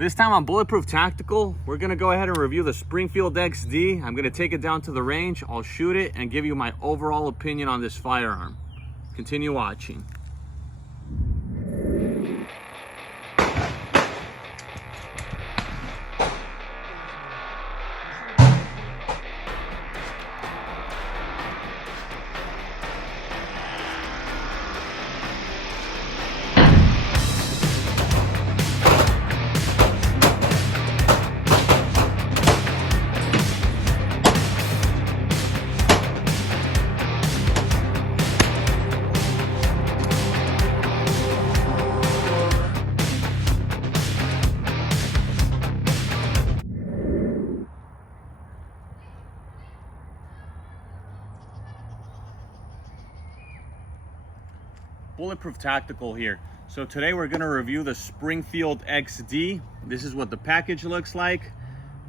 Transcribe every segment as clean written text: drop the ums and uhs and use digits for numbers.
This time on Bulletproof Tactical, we're gonna go ahead and review the Springfield XD. I'm gonna take it down to the range, I'll shoot it, and give you my overall opinion on this firearm. Continue watching. Bulletproof Tactical here. So today we're going to review the Springfield XD. This is what the package looks like.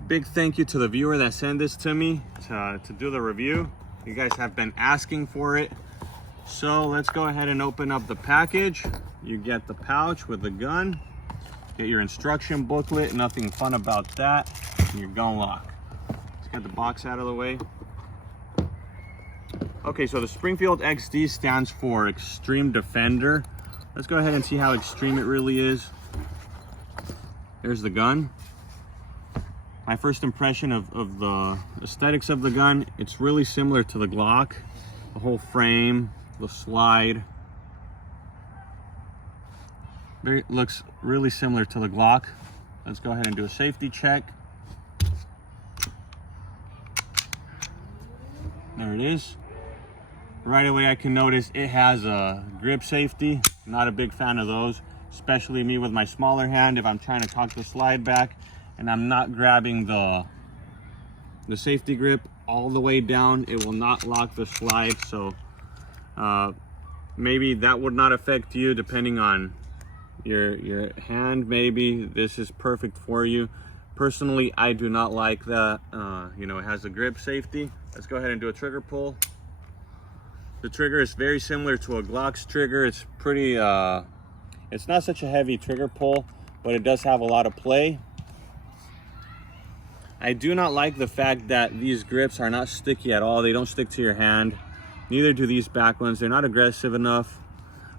Big thank you to the viewer that sent this to me to do the review. You guys have been asking for it. So let's go ahead and open up the package. You get the pouch with the gun. Get your instruction booklet, nothing fun about that. And your gun lock. Let's get the box out of the way. Okay, so the Springfield XD stands for Extreme Defender. Let's go ahead and see how extreme it really is. There's the gun. My first impression of the aesthetics of the gun, it's really similar to the Glock. The whole frame, the slide. Looks really similar to the Glock. Let's go ahead and do a safety check. There it is. Right away I can notice it has a grip safety. Not a big fan of those, especially me with my smaller hand. If I'm trying to cock the slide back and I'm not grabbing the safety grip all the way down, it will not lock the slide. So maybe that would not affect you depending on your hand. Maybe this is perfect for you. Personally, I do not like that. You know, it has a grip safety. Let's go ahead and do a trigger pull. The trigger is very similar to a Glock's trigger. It's pretty, it's not such a heavy trigger pull, but it does have a lot of play. I do not like the fact that these grips are not sticky at all. They don't stick to your hand. Neither do these back ones. They're not aggressive enough,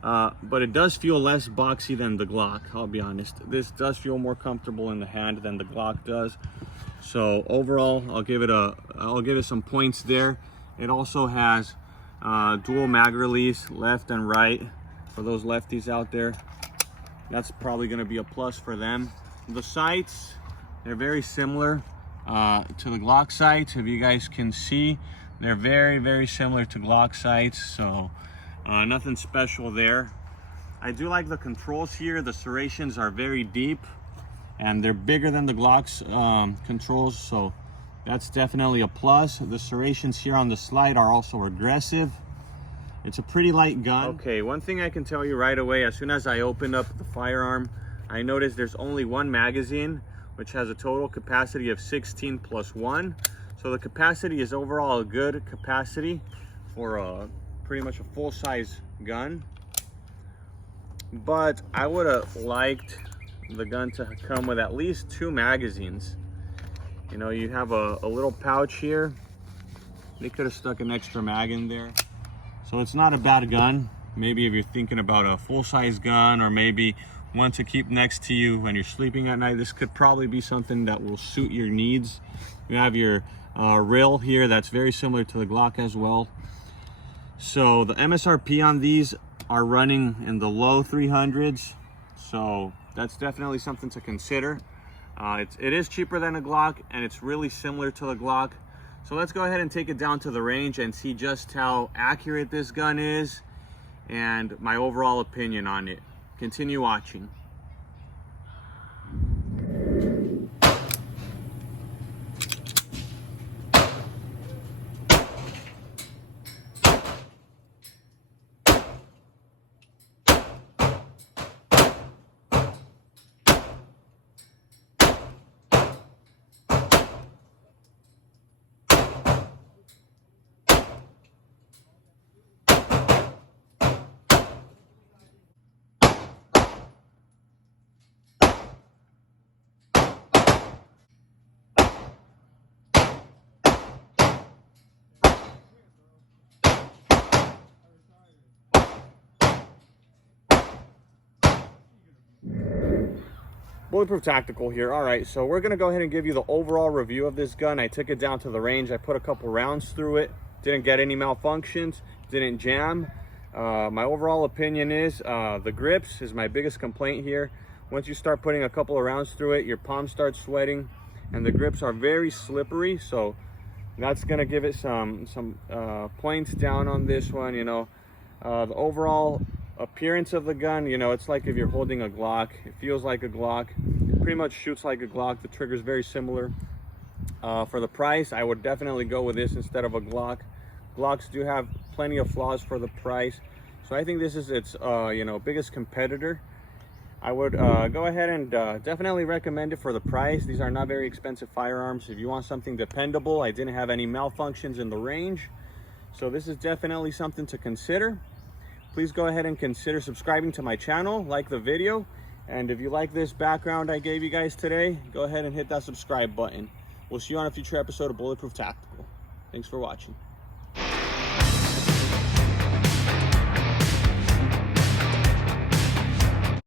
but it does feel less boxy than the Glock, I'll be honest. This does feel more comfortable in the hand than the Glock does. So overall, I'll give it some points there. It also has dual mag release, left and right, for those lefties out there. That's probably going to be a plus for them. The sights, they're very similar to the Glock sights. If you guys can see, they're very similar to Glock sights, so nothing special there. I do like the controls here. The serrations are very deep and they're bigger than the Glock's controls, so that's definitely a plus. The serrations here on the slide are also aggressive. It's a pretty light gun. Okay, one thing I can tell you right away, as soon as I opened up the firearm, I noticed there's only one magazine, which has a total capacity of 16 plus 1. So the capacity is overall a good capacity for pretty much a full-size gun. But I would have liked the gun to come with at least 2 magazines. You know, you have a little pouch here. They could have stuck an extra mag in there. So it's not a bad gun. Maybe if you're thinking about a full-size gun, or maybe one to keep next to you when you're sleeping at night, this could probably be something that will suit your needs. You have your rail here that's very similar to the Glock as well. So the MSRP on these are running in the low 300s. So that's definitely something to consider. It is cheaper than a Glock, and it's really similar to the Glock. So let's go ahead and take it down to the range and see just how accurate this gun is and my overall opinion on it. Continue watching. Bulletproof Tactical here. All right, so we're gonna go ahead and give you the overall review of this gun. I took it down to the range. I put a couple rounds through it. Didn't get any malfunctions. Didn't jam. My overall opinion is the grips is my biggest complaint here. Once you start putting a couple of rounds through it, your palms start sweating, and the grips are very slippery. So that's gonna give it some points down on this one. You know, the overall appearance of the gun, you know, it's like if you're holding a Glock. It feels like a Glock. It pretty much shoots like a Glock. The trigger is very similar. For the price, I would definitely go with this instead of a Glock. Glocks do have plenty of flaws for the price, so I think this is its you know, biggest competitor. I would go ahead and definitely recommend it for the price. These are not very expensive firearms. If you want something dependable, I didn't have any malfunctions in the range, so this is definitely something to consider. Please go ahead and consider subscribing to my channel, like the video, and if you like this background I gave you guys today, go ahead and hit that subscribe button. We'll see you on a future episode of Bulletproof Tactical. Thanks for watching.